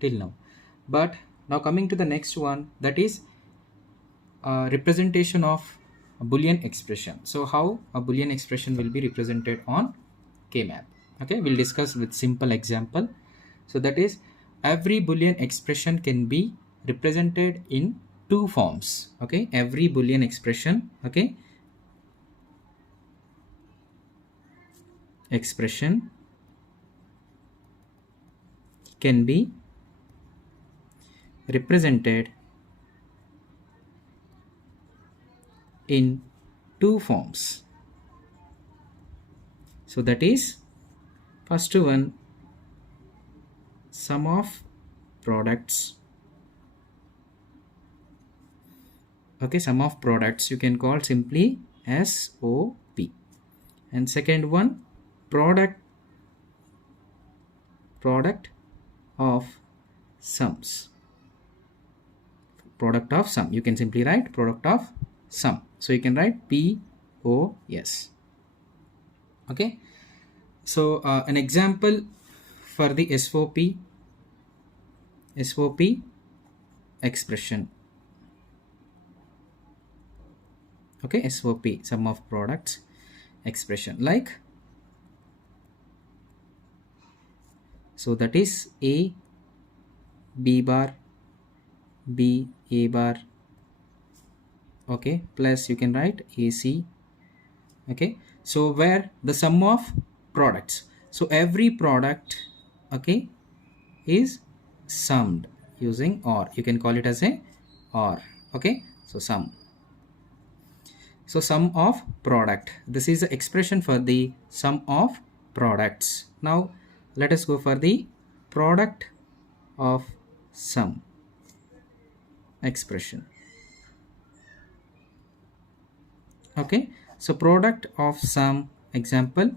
till now. But now coming to the next one, that is representation of a Boolean expression. So how a Boolean expression will be represented on K-map. Okay, we'll discuss with simple example. So that is, every Boolean expression can be represented in two forms. Okay, every Boolean expression, okay, expression can be represented in two forms. So that is, first one, sum of products. Okay, sum of products you can call simply SOP. And second one, product of sums. Product of sum, you can simply write product of sum. So you can write POS. Okay, so an example for the SOP expression. Okay, SOP, sum of products expression, like, so that is A B bar B A bar, okay, plus you can write AC. Okay, so where the sum of products, so every product, okay, is summed using OR. You can call it as a OR. Okay, so sum. So sum of product, this is the expression for the sum of products. Now let us go for the product of sum expression. Okay, so product of sum, example,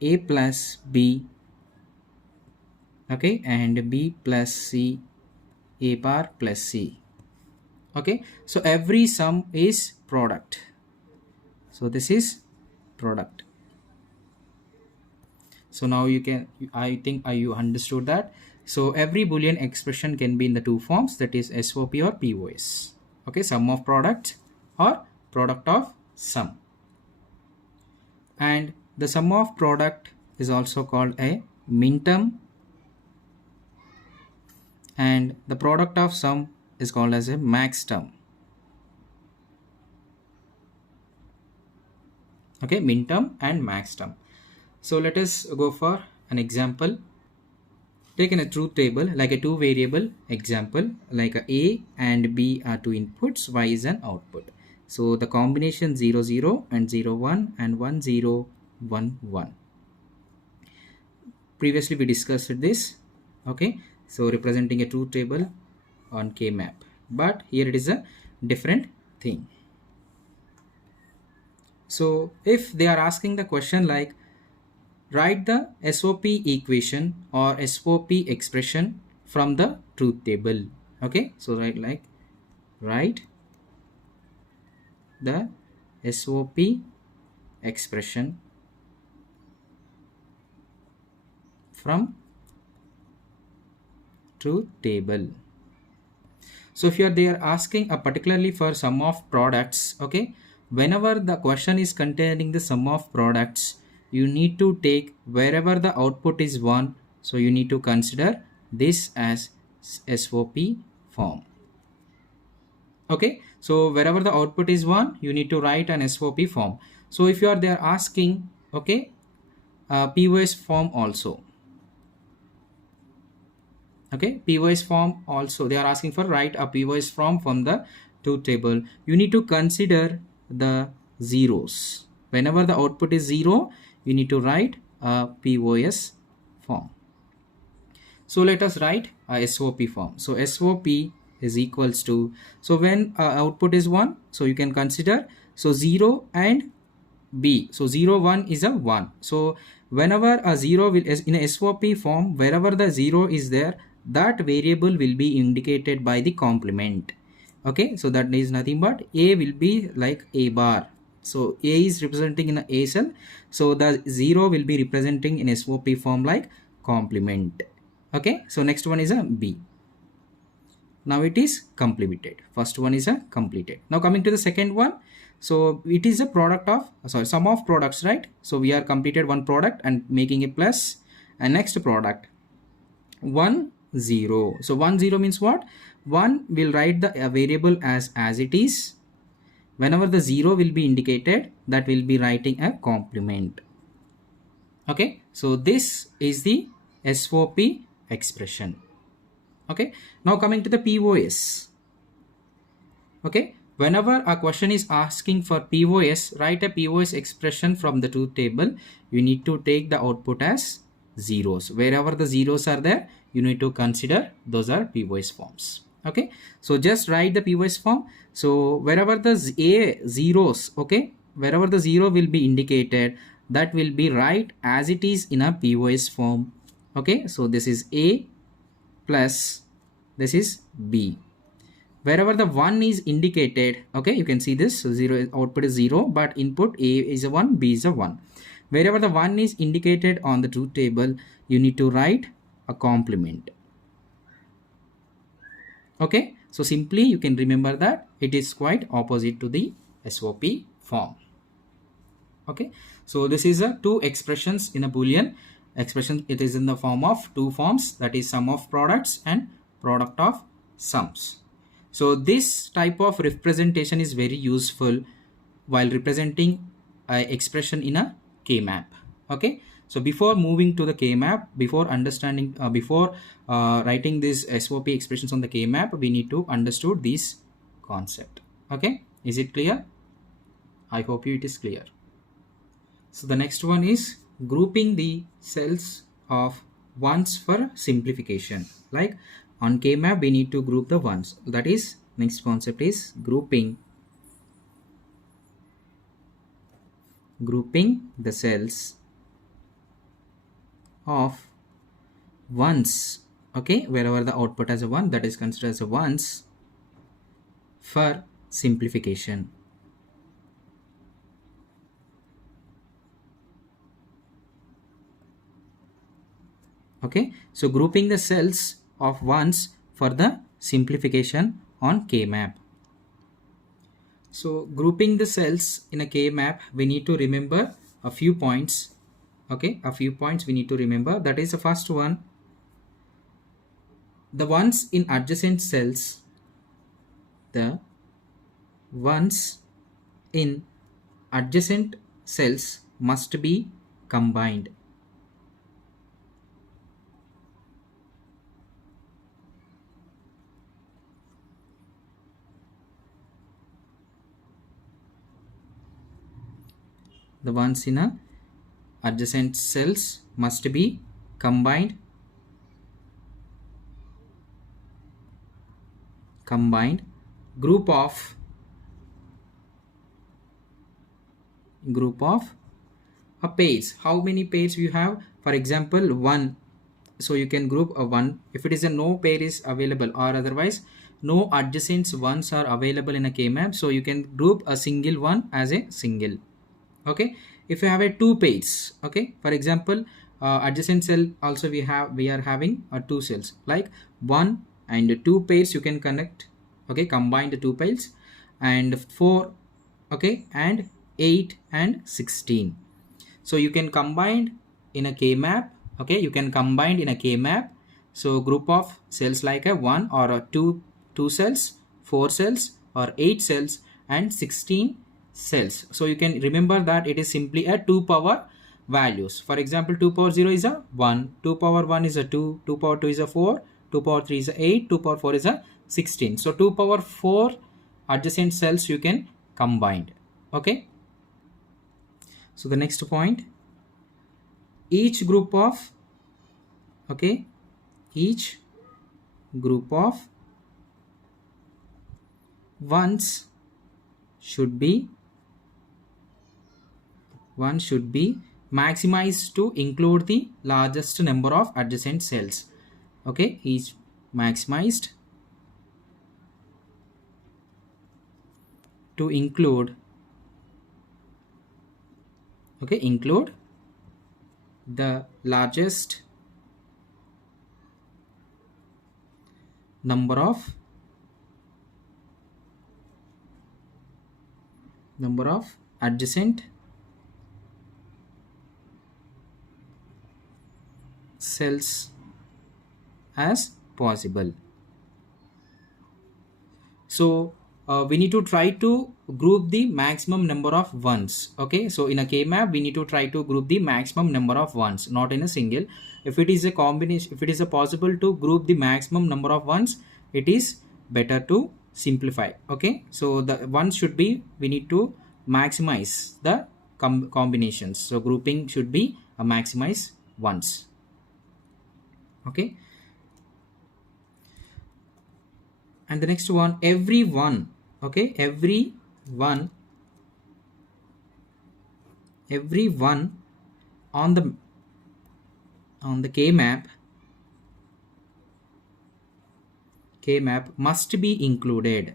A plus B, okay, and B plus C, A bar plus C. Okay, so every sum is product. So this is product. So now you can, I think you understood that. So every Boolean expression can be in the two forms, that is SOP or POS. Okay, sum of product or product of sum. And the sum of product is also called a minterm, and the product of sum is called as a maxterm. Okay, minterm and maxterm. So let us go for an example. Taken a truth table, like a two variable example, like A and B are two inputs, Y is an output. So the combination 0 0 and 0 1 and 1 0 1 1. Previously we discussed this. Okay, so representing a truth table on K-map, but here it is a different thing. So if they are asking the question like, write the SOP equation or SOP expression from the truth table. Okay, so write the SOP expression from truth table. So if they are asking a particularly for sum of products, okay, whenever the question is containing the sum of products, you need to take wherever the output is 1, so you need to consider this as SOP form. Okay, so wherever the output is 1, you need to write an SOP form. So if they are asking, okay, POS form also. Okay, POS form also, they are asking for write a POS form from the truth table. You need to consider the zeros. Whenever the output is 0, you need to write a POS form. So let us write a SOP form. So SOP is equals to, so when output is 1, so you can consider, so 0 and B, so 0 1 is a 1. So whenever a 0 will in a SOP form, wherever the 0 is there, that variable will be indicated by the complement. Okay, so that is nothing but A will be like A bar. So A is representing in a cell, so the 0 will be representing in SOP form like complement. Okay, so next one is a B. Now it is completed. First one is a completed. Now coming to the second one. So it is a product of, sorry, sum of products, right? So we are completed one product and making a plus, and next product 1 0. So 1 0 means what? 1 will write the variable as it is. Whenever the 0 will be indicated, that will be writing a complement. Okay, so this is the SOP expression. Okay, now coming to the POS. Okay, whenever a question is asking for POS, write a POS expression from the truth table. You need to take the output as zeros. Wherever the zeros are there, you need to consider those are POS forms. Okay, so just write the POS form. So wherever the A zeros, okay, wherever the zero will be indicated, that will be right as it is in a POS form. Okay, so this is A plus this is B. Wherever the 1 is indicated, okay, you can see this. So 0 output is 0, but input A is a 1, B is a 1. Wherever the 1 is indicated on the truth table, you need to write a complement. Okay, so simply you can remember that it is quite opposite to the SOP form. Okay, so this is a two expressions in a Boolean expression. It is in the form of two forms, that is sum of products and product of sums. So this type of representation is very useful while representing an expression in a K-map. Okay, so before moving to the K-map, before understanding, before writing these SOP expressions on the K-map, we need to understood this concept. Okay, is it clear? I hope it is clear. So the next one is grouping the cells of ones for simplification. Like on K-map, we need to group the ones. That is, next concept is grouping the cells of ones. Okay, wherever the output has a 1, that is considered as a ones for simplification. Okay, so grouping the cells of ones for the simplification on K-map. So grouping the cells in a K-map, we need to remember a few points. Okay, a few points we need to remember. That is the first one. The ones in adjacent cells, the ones in adjacent cells must be combined. The ones in a adjacent cells must be combined group of a pairs. How many pairs you have? For example, 1. So you can group a 1 if it is a no pair is available, or otherwise no adjacent ones are available in a K-map. So you can group a single one as a single. Okay, if you have a 2 pairs, okay, for example, adjacent cell also we are having 2 cells, like 1 and 2 pairs you can connect. Okay, combine the 2 pairs, and 4, okay, and 8 and 16. So you can combine in a K-map. Okay, you can combine in a K-map. So group of cells like a 1 or a 2 cells, 4 cells, or 8 cells, and 16 cells. So you can remember that it is simply a 2 power values. For example, 2 power 0 is a 1, 2 power 1 is a 2, 2 power 2 is a 4, 2 power 3 is a 8, 2 power 4 is a 16. So 2 power 4 adjacent cells you can combine. Okay, so the next point, each group of, okay, each group of ones should be maximized to include the largest number of adjacent cells. Okay, each maximized to include, okay, include the largest number of adjacent cells as possible. So we need to try to group the maximum number of ones. Okay, so in a K-map we need to try to group the maximum number of ones, not in a single. If it is a combination, if it is a possible to group the maximum number of ones, it is better to simplify. Okay, so the ones should be, we need to maximize the combinations. So grouping should be a maximize ones. Okay, and the next one, every one. Okay, every one on the K map must be included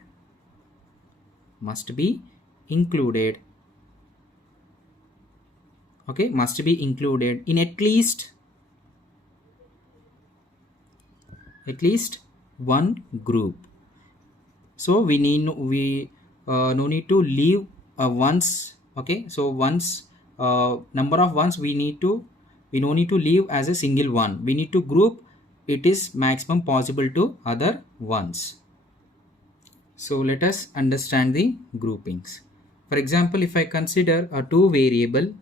okay, must be included in at least one group. So we no need to leave ones. Okay, so once number of ones we no need to leave as a single one. We need to group it is maximum possible to other ones. So let us understand the groupings. For example, if I consider a two variable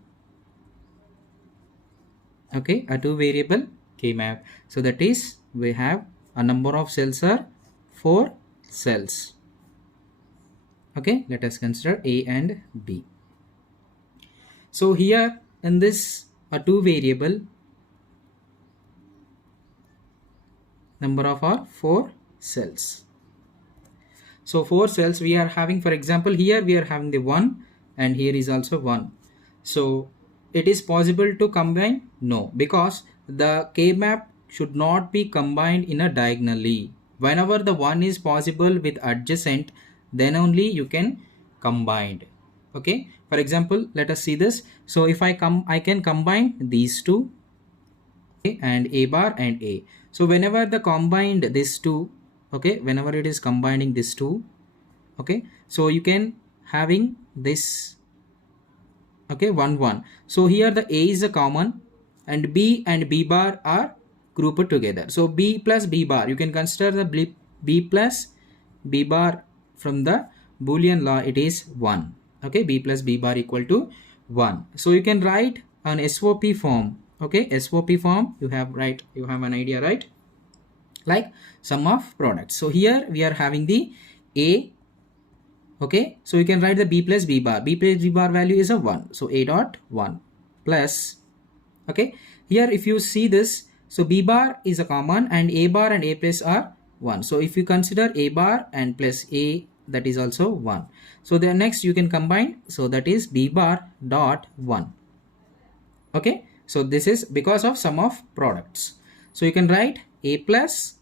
K map, so that is we have a number of cells are 4 cells. Okay, let us consider A and B. So here in this a two variable, number of our 4 cells. So 4 cells we are having, for example here we are having the 1 and here is also 1. So it is possible to combine? No, because the K map should not be combined in a diagonally. Whenever the 1 is possible with adjacent, then only you can combine. Okay, for example, let us see this. So if I can combine these two, okay, and A bar and A. So whenever the combined these two, okay, whenever it is combining these two, okay, so you can having this, okay, 1 1. So here the A is a common and B bar are grouped together. So B plus B bar, you can consider the B plus B bar from the Boolean law, it is 1. Okay, B plus B bar equal to 1. So you can write an SOP form. Okay, SOP form you have an idea, right? Like sum of products. So here we are having the A. Okay, so you can write the B plus B bar. B plus B bar value is a 1. So A dot 1 plus, okay, here if you see this, so B bar is a common and A bar and A plus are 1. So if you consider A bar and plus A, that is also 1. So the next you can combine, so that is B bar dot 1. Okay, so this is because of sum of products. So you can write A plus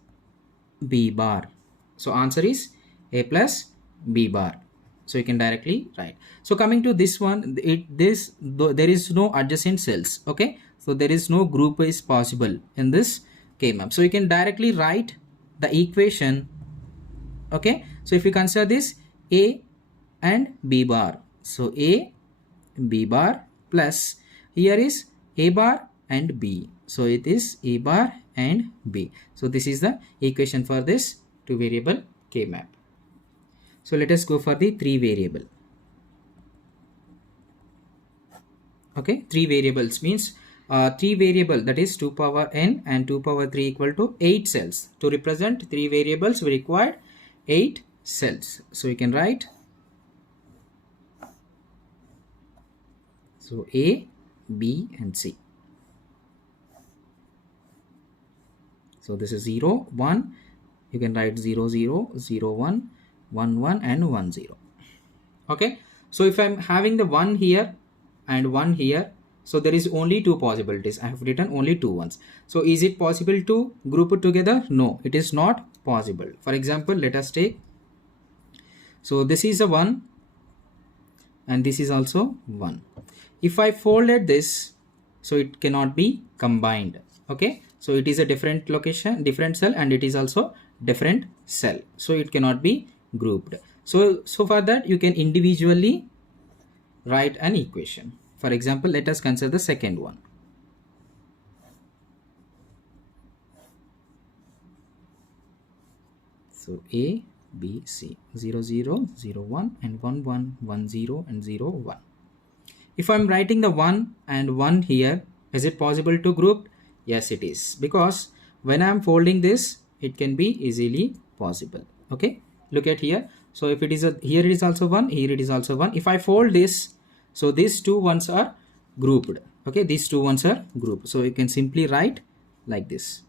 B bar. So answer is A plus B bar. So you can directly write. So coming to this one, there is no adjacent cells. Okay, so there is no group is possible in this K map. So you can directly write the equation. Okay, so if you consider this A and B bar, so A B bar plus here is A bar and B, so it is A bar and B. So this is the equation for this two variable K map. So let us go for the 3 variable. Okay, 3 variables means 3 variable, that is 2 power n and 2 power 3 equal to 8 cells. To represent 3 variables we require 8 cells. So you can write, so A, B and C. So this is 0, 1, you can write 0, 0, 0, 1, 1, 1 and 1, 0. Okay, so if I'm having the 1 here and 1 here, so there is only 2 possibilities. I have written only 2 ones. So is it possible to group it together? No, it is not possible. For example, let us take, so this is a 1 and this is also 1. If I folded this, so it cannot be combined. Okay, so it is a different location, different cell, and it is also different cell, so it cannot be grouped. So for that you can individually write an equation. For example, let us consider the second one. So A, B, C, 0, 0, 0, 1 and 1, 1, 1, 0 and 0, 1. If I'm writing the 1 and 1 here, is it possible to group? Yes, it is, because when I'm folding this, it can be easily possible. Okay, look at here. So if it is here it is also 1, here it is also 1. If I fold this, so these two ones are grouped. Okay, these two ones are grouped. So you can simply write like this.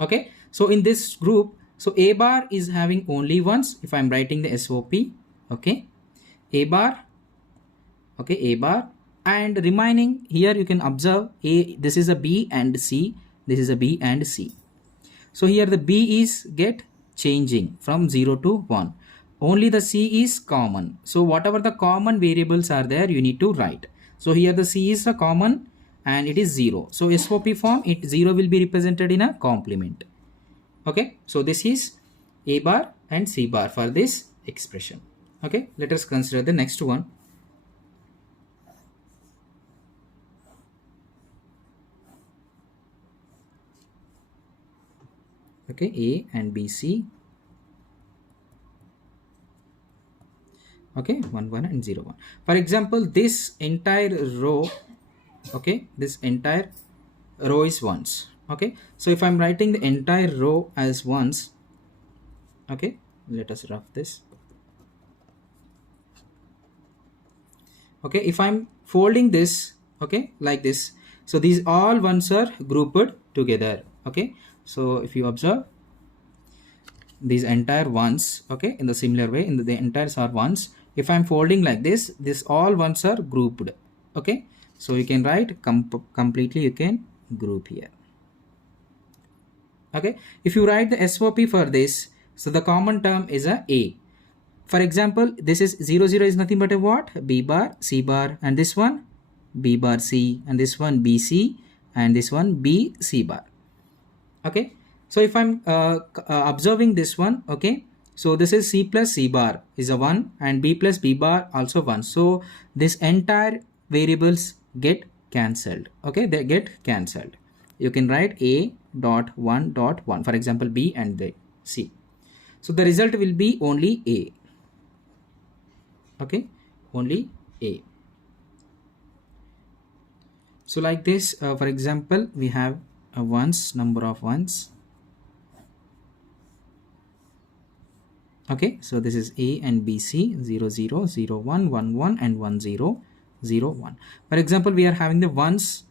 Okay, so in this group, so A bar is having only ones. If I'm writing the SOP, okay, A bar, okay, A bar, and remaining here you can observe this is a B and C, this is a B and C. So here the B is get changing from 0 to 1. Only the C is common. So whatever the common variables are there, you need to write. So here the C is a common and it is 0. So SOP form, 0 will be represented in a complement. Okay, so this is A bar and C bar for this expression. Okay, let us consider the next one. Okay, A and B, C. Okay, 1, 1 and 0, 1. For example, this entire row, okay, this entire row is ones. Okay, so if I'm writing the entire row as ones, okay, let us rough this. Okay, if I'm folding this, okay, like this, so these all ones are grouped together. Okay, so if you observe these entire ones, okay, in the similar way, in the entires are ones. If I'm folding like this, all ones are grouped. Okay, so you can write completely, you can group here. Okay, if you write the SOP for this, so the common term is A. For example, this is 0, 0 is nothing but a what? B bar, C bar, and this one B bar C, and this one BC, and this one B C bar. Okay, so if I'm observing this one, okay, so this is C plus C bar is a 1 and B plus B bar also 1. So this entire variables get cancelled. Okay, they get cancelled. You can write A dot 1 dot 1, for example B and the C. So the result will be only A. Okay, only A. So like this, for example, we have a ones, number of ones. Okay, so this is A and B, C, 0, 0, 0, 1, 1, 1 and 1, 0, 0, 1. For example, we are having the ones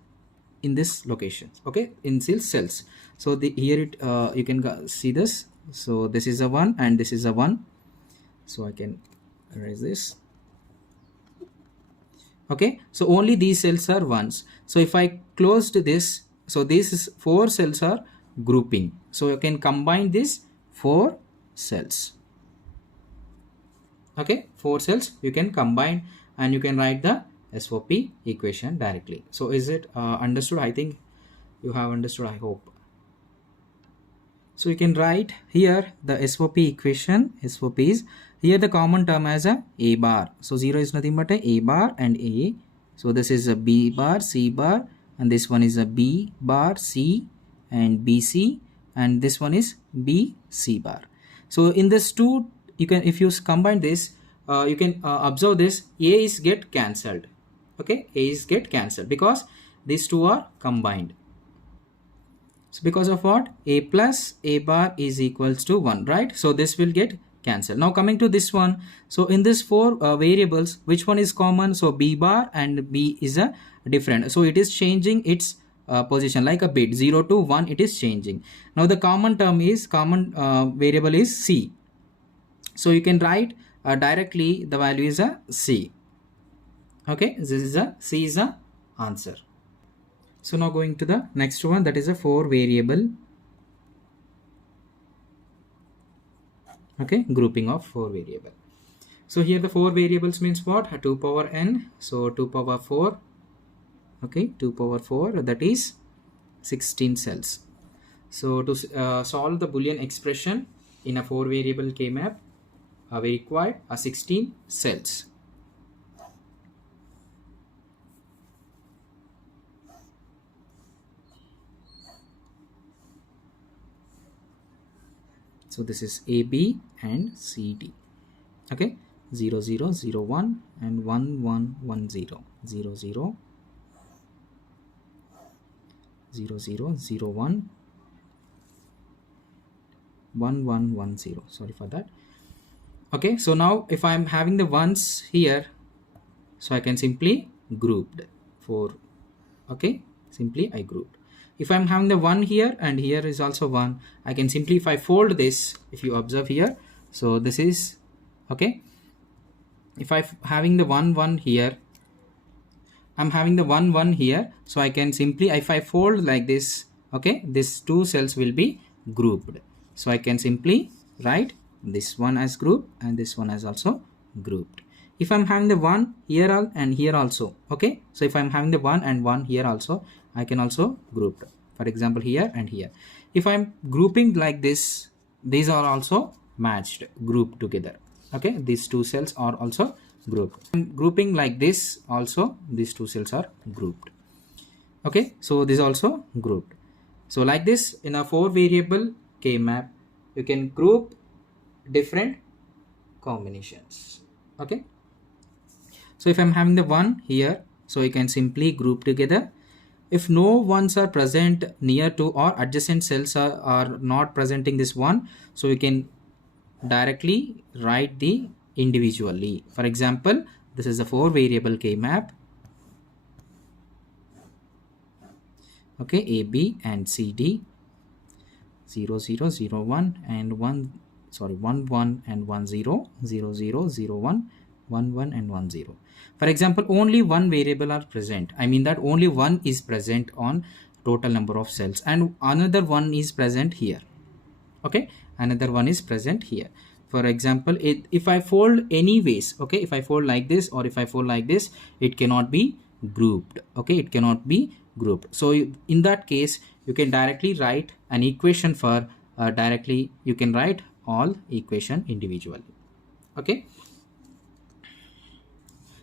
in this location, okay, in cells. So here it you can see this. So this is a 1 and this is a 1. So I can erase this. Okay, so only these cells are ones. So if I closed this, so this is 4 cells are grouping. So you can combine these 4 cells. Okay, 4 cells you can combine and you can write the SOP equation directly. So is it understood? I think you have understood, I hope. So you can write here the SOP equation. SOP is here the common term as a bar. So 0 is nothing but a bar and A. So this is a B bar, C bar, and this one is a B bar, C and BC, and this one is B, C bar. So in this two, you can, if you combine this, you can observe this, A is get cancelled. Okay, A is get cancelled because these two are combined. So because of what? A plus A bar is equals to 1, right? So this will get cancelled. Now coming to this one, so in this 4 variables, which one is common? So B bar and B is a different. So it is changing its position like a bit, 0 to 1 it is changing. Now the common term is, common variable is C. So you can write directly the value is a C. Okay, this is a C is a answer. So now going to the next one, that is a 4 variable. Okay, grouping of 4 variable. So here the 4 variables means what? 2 power n. So 2 power 4. Okay, 2 power 4, that is 16 cells. So to solve the Boolean expression in a 4 variable K map, we require 16 cells. So this is AB and CD. Okay, 0 0 0 1 and 1 1 1 0 0 0 0 0 0 1 1 1 1 0. Sorry for that. Okay, so now if I'm having the ones here, so I can simply grouped for, okay, simply I grouped. If I'm having the 1 here and here is also 1, I can simply, if I fold this, if you observe here, so this is, okay, if I'm having the 1 1 here, I'm having the 1 1 here, so I can simply, if I fold like this, okay, these two cells will be grouped. So I can simply write this one as group and this one as also grouped. If I'm having the 1 here and here also, okay, so if I'm having the 1 and 1 here also, I can also group, for example here and here. If I'm grouping like this, these are also matched, grouped together. Okay, these two cells are also grouped. And grouping like this also, these two cells are grouped. Okay, so this also grouped. So like this, in a 4 variable K map, you can group different combinations. Okay, so if I'm having the 1 here, so you can simply group together. If no ones are present near to or adjacent cells are not presenting this 1, so you can directly write the individually. For example, this is a 4 variable K map. Okay, AB and CD, 0 0 0 1 and 1, sorry, 1 1 and 1 0 0 0 0 1 1 1 and 1 0. For example, only one variable are present. I mean that only one is present on total number of cells and another one is present here. Okay, another one is present here. For example, if I fold anyways, okay, if I fold like this or if I fold like this, it cannot be grouped. Okay, it cannot be grouped. So in that case, you can directly write an equation for directly you can write all equation individually. Okay,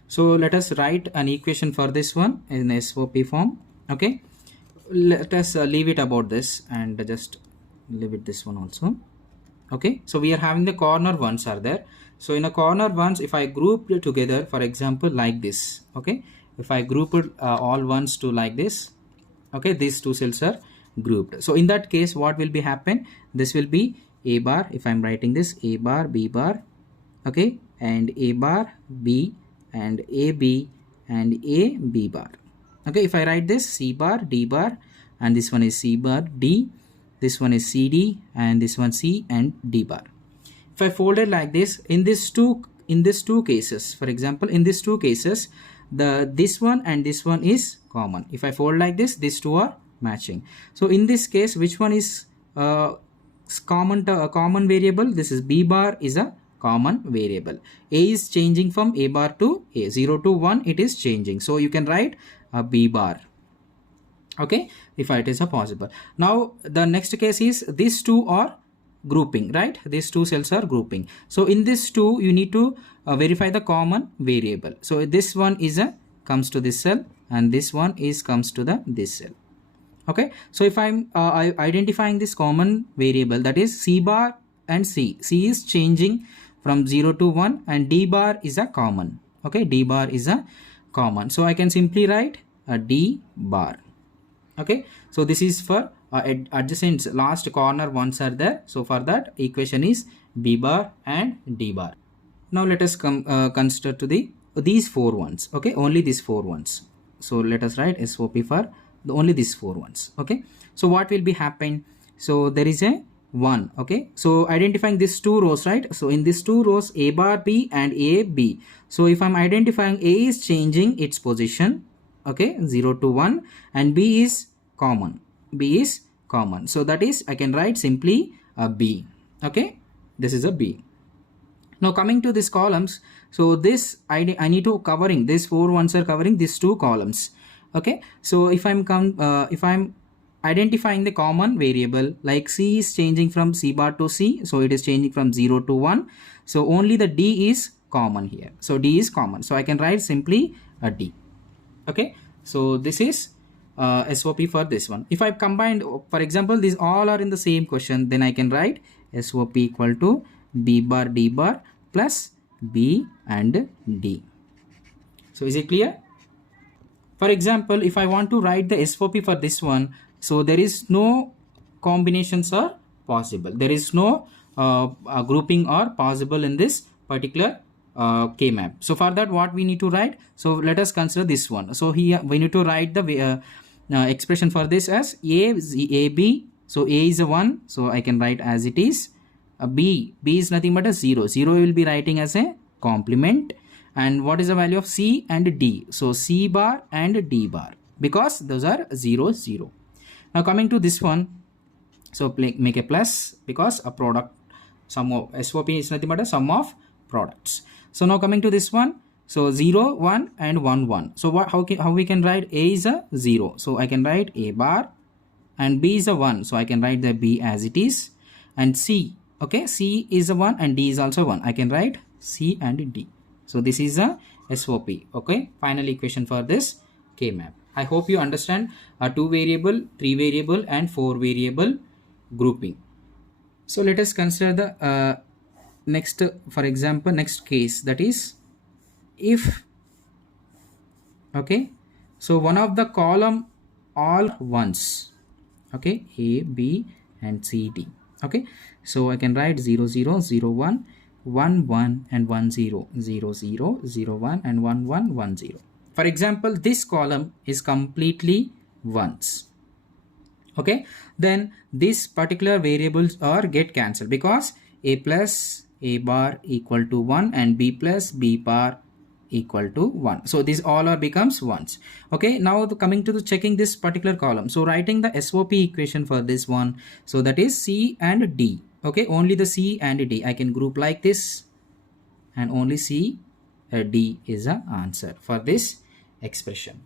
so let us write an equation for this one in SOP form. Okay, let us leave it about this and just leave it this one also. Okay, so we are having the corner ones are there. So in a corner ones, if I group it together, for example, like this, okay, if I group it all ones to like this, okay, these two cells are grouped. So in that case, what will be happen? This will be A bar. If I'm writing this, A bar, B bar, okay, and A bar, B, and A, B, and A, B bar. Okay, if I write this, C bar, D bar, and this one is C bar, D, this one is CD, and this one C and D bar. If I fold it like this, in these two cases, for example, in these two cases, this one and this one is common. If I fold like this, these two are matching. So in this case, which one is common variable? This is B bar is a common variable. A is changing from A bar to A, 0 to 1 it is changing. So you can write a B bar. Okay, if it is a possible. Now the next case is these two are grouping, right? These two cells are grouping. So in this two, you need to verify the common variable. So this one is a comes to this cell and this one is comes to this cell. Okay, so if I'm identifying this common variable, that is C bar and C is changing from 0 to 1 and D bar is a common. Okay, D bar is a common. So I can simply write a D bar. Okay, so this is for adjacent last corner ones are there. So for that equation is B bar and D bar. Now let us consider to these four ones. Okay, only these four ones. So let us write SOP for only these four ones. Okay, so what will be happen? So there is a 1. Okay, so identifying these two rows, right? So in these two rows, A bar B and A B. So if I'm identifying A is changing its position, okay, 0 to 1, and B is common. B is common. So that is, I can write simply a B. Okay, this is a B. Now coming to these columns, so this I need to covering these four ones are covering these two columns. Okay, so if I'm identifying the common variable, like C is changing from C bar to C, so it is changing from 0 to 1. So only the D is common here. So D is common. So I can write simply a D. Okay. So this is SOP for this one. If I combined, for example, these all are in the same question, then I can write SOP equal to B bar D bar plus B and D. So is it clear? For example, if I want to write the SOP for this one, so there is no combinations are possible. There is no grouping or possible in this particular K-map. So for that, what we need to write? So let us consider this one. So here we need to write the expression for this as AB. So A is a 1, so I can write as it is. B is nothing but a 0. 0 will be writing as a complement. And what is the value of C and D? So C bar and D bar, because those are 0, 0. Now coming to this one, so make a plus, because a product, sum of SOP is nothing but a sum of products. So now coming to this one, so 0, 1 and 1, 1. So how we can write? A is a 0, so I can write A bar, and B is a 1, so I can write the B as it is. And C, okay, C is a 1 and D is also 1, I can write C and D. So this is a SOP. Okay, final equation for this K-map. I hope you understand a 2 variable, 3 variable and 4 variable grouping. So let us consider the next, for example, next case, that is if, okay, so one of the column all ones, okay, A, B and C, D. Okay, so I can write 0, 0, 0, 1, 1, 1 and 1, 0, 0, 0, 0, 1 and 1, 1, 1, 0. For example, this column is completely ones. Okay, then this particular variables are get cancelled, because A plus A bar equal to 1 and B plus B bar equal to 1. So these all are becomes ones. Okay, now coming to the checking this particular column. So writing the SOP equation for this one. So that is C and D. Okay, only the C and D I can group like this, and only C, D is the answer for this expression.